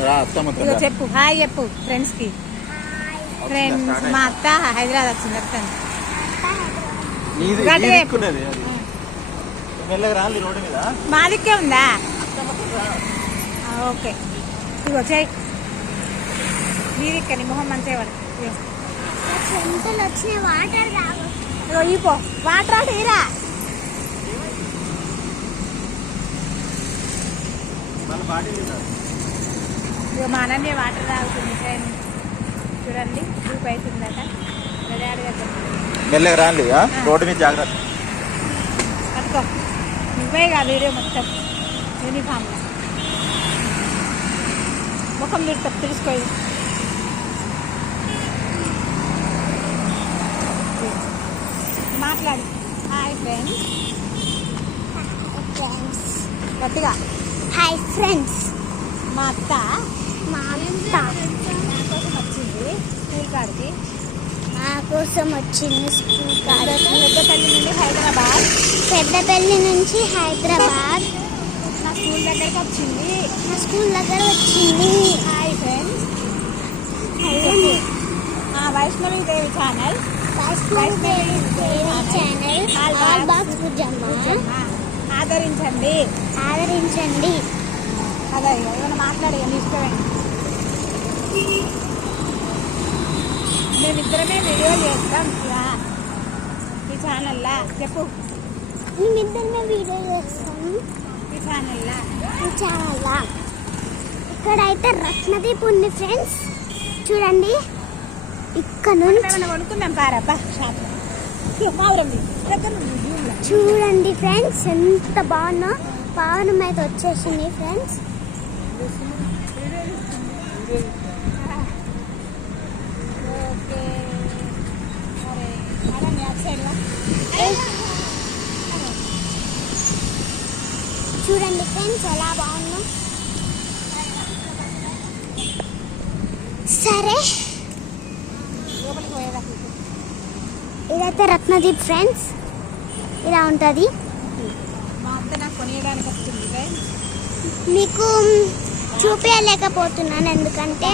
ఇగో చెప్పు హాయ్ చెప్పు ఫ్రెండ్స్ కి. ఫ్రెండ్స్ మా అత్త హైదరాబాద్ వచ్చింది. వస్తాను మా దిక్కే ఉందా? ఓకే ఇగో చేయి నీ దిక్కే. నీ మొహం మంచిగా పడు. ఇగో ఈపో వాటర్ ఆట ఇరా. ఇక మా అనన్య వాటర్ తాగుతుంది ఫ్రెండ్స్. చూడండి గ్రూప్ అవుతుందట. డాడీ దగ్గర మెల్లగా రాండి, రోడ్డు మీద జాగ్రత్త. పట్టుకో నువ్వే కా వీడియో మొత్తం యూనిఫామ్లో ముఖం తిడతా తెలుసుకో. మాట్లాడు. Hi friends. గట్టిగా హాయ్ ఫ్రెండ్స్. మా అత్త నా కోసం వచ్చింది స్కూల్ కాడికి. నా కోసం వచ్చింది స్కూల్ కాడికి. పెద్దపల్లి నుండి హైదరాబాద్. పెద్దపల్లి నుంచి హైదరాబాద్ నా స్కూల్ దగ్గరికి వచ్చింది. నా స్కూల్ దగ్గర వచ్చింది. Hi friends. Vaishnavi Devi channel. Vaishnavi Devi channel ఆల్ బాక్స్ బుజ్జమ్మ ఆదరించండి. అదే ఏమైనా మాట్లాడే ఇష్టమే. మేమిద్దరమే వీడియో చేస్తాం ఈ ఛానల్లా. చెప్పు. మేమిద్దరమే వీడియో చేస్తాము ఈ ఛానల్లా. ఇక్కడైతే రత్నదీప్ ఉంది ఫ్రెండ్స్. చూడండి ఇక్కడ నుంచి కొనుక్కుందాం పారబ్బా షాప్. చూడండి ఫ్రెండ్స్ ఎంత బాగున్నా. పవనం అయితే వచ్చేసింది ఫ్రెండ్స్. చూడండి ఫ్రెండ్స్ ఎలా బాగున్నా. సరే ఇదైతే రత్నదీప్ ఫ్రెండ్స్. ఇలా ఉంటుంది. మా అత్త నాకు కొనియడానికి వచ్చింది ఫ్రెండ్స్. మీకు చూపించలేకపోతున్నాను ఎందుకంటే